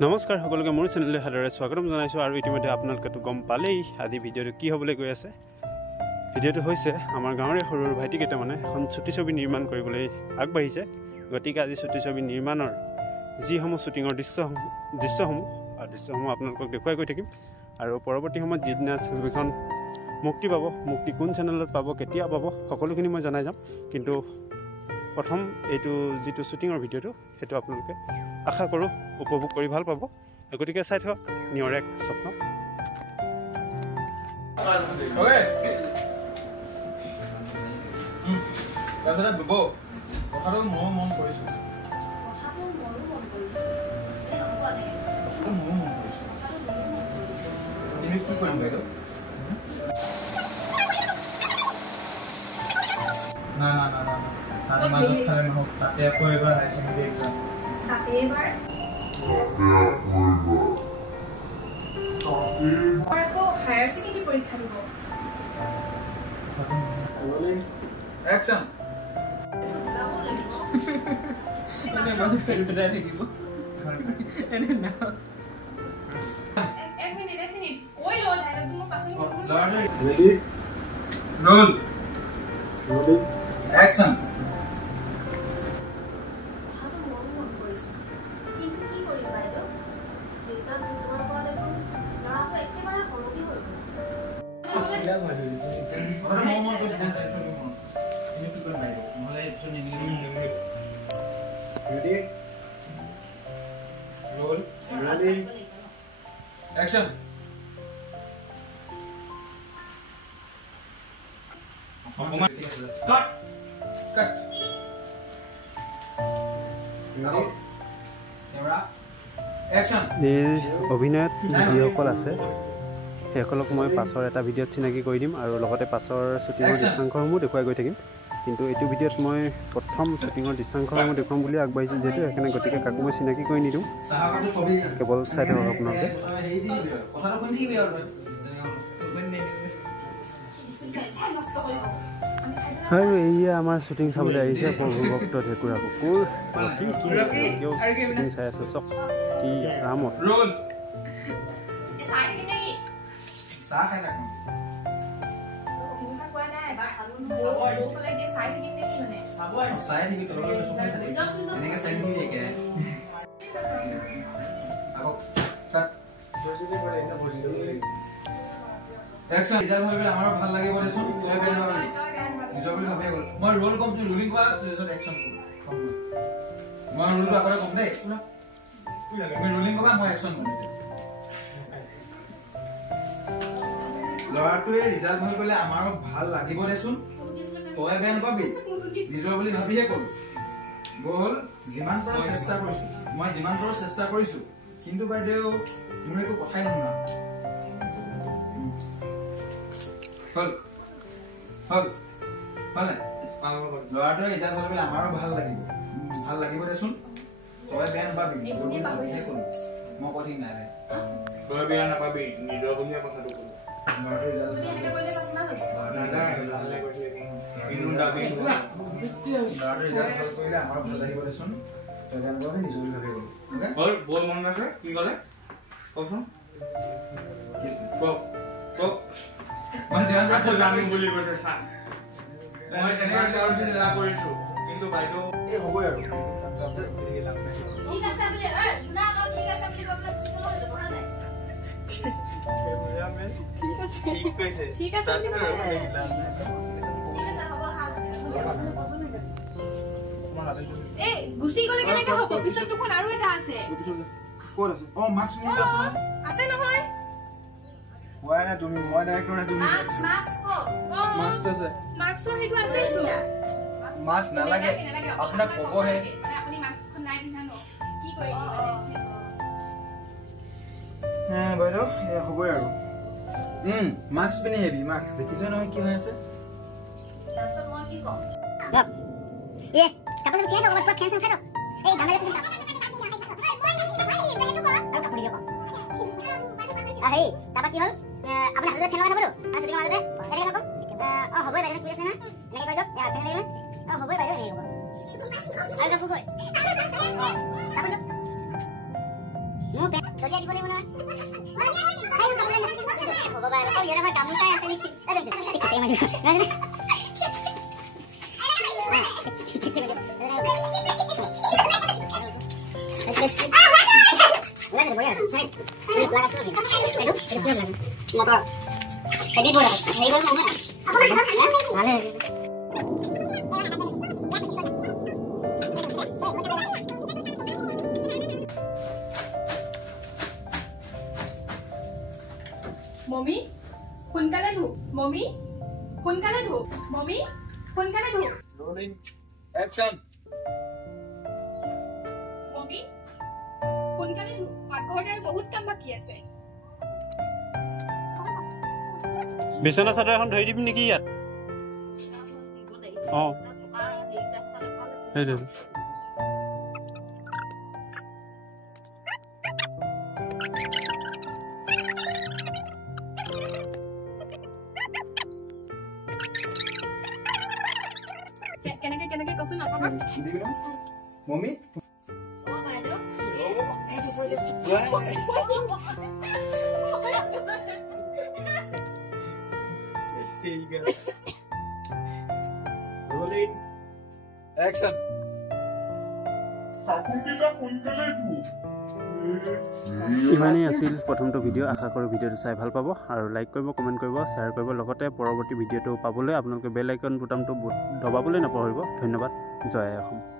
নমস্কাৰ সকলোকে মোৰ চেনেললৈ হাৰ্দৰে স্বাগতম জনাইছো আৰু ইতিমধ্যে আপোনালোকেতো গম পালেই আজি ভিডিঅ'টো কি হ'বলৈ গৈ আছে। ভিডিঅ'টো হৈছে আমাৰ গাঁৱৰে সৰু ভাইটি কেইটামানে এখন ছুটি ছবি নিৰ্মাণ কৰিবলৈ আগবাঢ়িছে। গতিকে আজি ছুটি ছবি নিৰ্মাণৰ যিসমূহ শ্বুটিঙৰ দৃশ্যসমূহ আপোনালোকক দেখুৱাই গৈ থাকিম আৰু পৰৱৰ্তী সময়ত যিদিনা ছবিখন মুক্তি পাব, মুক্তি কোন চেনেলত পাব, কেতিয়া পাব, সকলোখিনি মই জনাই যাম। কিন্তু প্ৰথম এইটো যিটো শ্বুটিঙৰ ভিডিঅ'টো সেইটো আপোনালোকে আশা কৰোঁ উপভোগ কৰি ভাল পাব। গতিকে চাই থাকক নিয়ৰ এক স্বপ্ন। হায়াৰ সেকেন্ডারি পরীক্ষা দিব। অ্যাকশন মানে মাঝে ফেল পেটা থাকিব এনে না এক মিনিট ওই রোল ডায়লগ তুমি পাছন ready roll action Ready? Roll. Ready? Action. Cut. Cut. Ready? Camera. Action. এই অভিনয়ত যিসকল আছে সেইসকলক মই পাছৰ এটা ভিডিঅ'ত চিনাকি কৰি দিম আৰু লগতে পাছৰ শ্বুটিঙৰ দৃশ্যাংশসমূহ দেখুৱাই গৈ থাকিম। কিন্তু এইটো ভিডিঅ'ত মই প্ৰথম শ্বুটিঙৰ দৃশ্যাংশসমূহ দেখুৱাম বুলি আগবাঢ়িছোঁ যিহেতু সেইকাৰণে গতিকে কাকো মই চিনাকি কৰি নিদিওঁ, কেৱল চাই থাকক আপোনালোকে। আৰু এয়া আমাৰ শ্বুটিং চাবলৈ আহিছে প্ৰভু ভক্ত ঢেকুৰা কুকুৰ। শ্বুটিং চাই আছে চক কি আৰামত। আমাৰ ভাল লাগিব দেচোন তই বেন পাবি নিজৰ বুলি ভাবি গল মই ৰোল কম তুই ৰোলিং কৰা তাৰপিছত অ্যাকশন কম মই ৰোলটো আগতে কম দেই তুমি ৰোলিং কৰা মই অ্যাকশন কৰিম। লৰাটোৱে ৰিজাল্ট ভাল কৰিলে আমাৰো ভাল লাগিব দেচোন তই বেন পাবি নিজৰ বুলি ভাবিহে কল বল যিমান পাৰো চেষ্টা কৰিছো কিন্তু বাইদেউ মোৰ একো কথাই নুশুনা। হল হল হলে লৰাটোৱে ৰিজাল্ট ভাল কৰিলে আমাৰো ভাল লাগিব দেচোন তই বেয়া নাপাবি ভাবিহে কলো মই কথা নাই তই বেয়া নাপাবি নিজৰ বুলিয়ে কথাটো কলো। ঠিক আছে এই গুছি গলে কেনেকৈ হ'ব পিছত দুখন আৰু এটা আছে কোন আছে ও মাস্ক নিয়ে আছে নহয় ওয়াই না তুমি মই না কোন তুমি মাস্ক কো মাস্ক আছে মাস্কৰ হেতু আছে মাস্ক না লাগে আপোনাক কব হে মানে আপুনি মাস্কখন নাই পিন্ধা ন কি কৰি হ্যাঁ বাইদেউ এ হ'বই আৰু মাস্ক পিনে হেভি মাস্ক দেখিছ নহয় কি হৈ আছে তাৰপিছত মই কি কম এ কাপোৰ কি আছে ওপৰত ফেন উঠাই দাও এই গামলা তুমি আৰু কাপোৰ দিও আহে তাবা কি হল আপুনি হাতে ফেন লগাই থবলো আৰু ছুটি মাৰতে এনেকে নকম হ'বই বাইদেউ ঠিক আছে না এনেকে কৈ যাওক ফেন লাগিব হ'বই বাইদেউ এনেকে হ'ব আৰু কাপোৰ কৈ চাবন লাগিব নহয় ভগৱান অ ইয়াৰ আমাৰ গামোচাই আছে নেকি মমি সোনকালে ধু মমি সোনকালে ধু মমি সোনকালে ধু রোলিং অ্যাকশন মমি সোনকালে ধু পাকঘৰতে আৰু বহুত কাম বাকি আছে বিছনা চাদৰ এখন ধৰি দিম নেকি ইয়াত অঁ সেইটো কেনেকে কেনেকে কচোন আপোনাক মমি ও বাইদেউ ঠিক আছে রোলিং অ্যাকশন ইমানেই আছিল প্ৰথমটো ভিডিঅ' আশা কৰোঁ ভিডিঅ'টো চাই ভাল পাব আৰু লাইক কৰিব কমেণ্ট কৰিব শ্বেয়াৰ কৰিব লগতে পৰৱৰ্তী ভিডিঅ'টো পাবলৈ আপোনালোকে বেল আইকন বুটামটো দবাবলৈ নাপাহৰিব ধন্যবাদ জয় অসম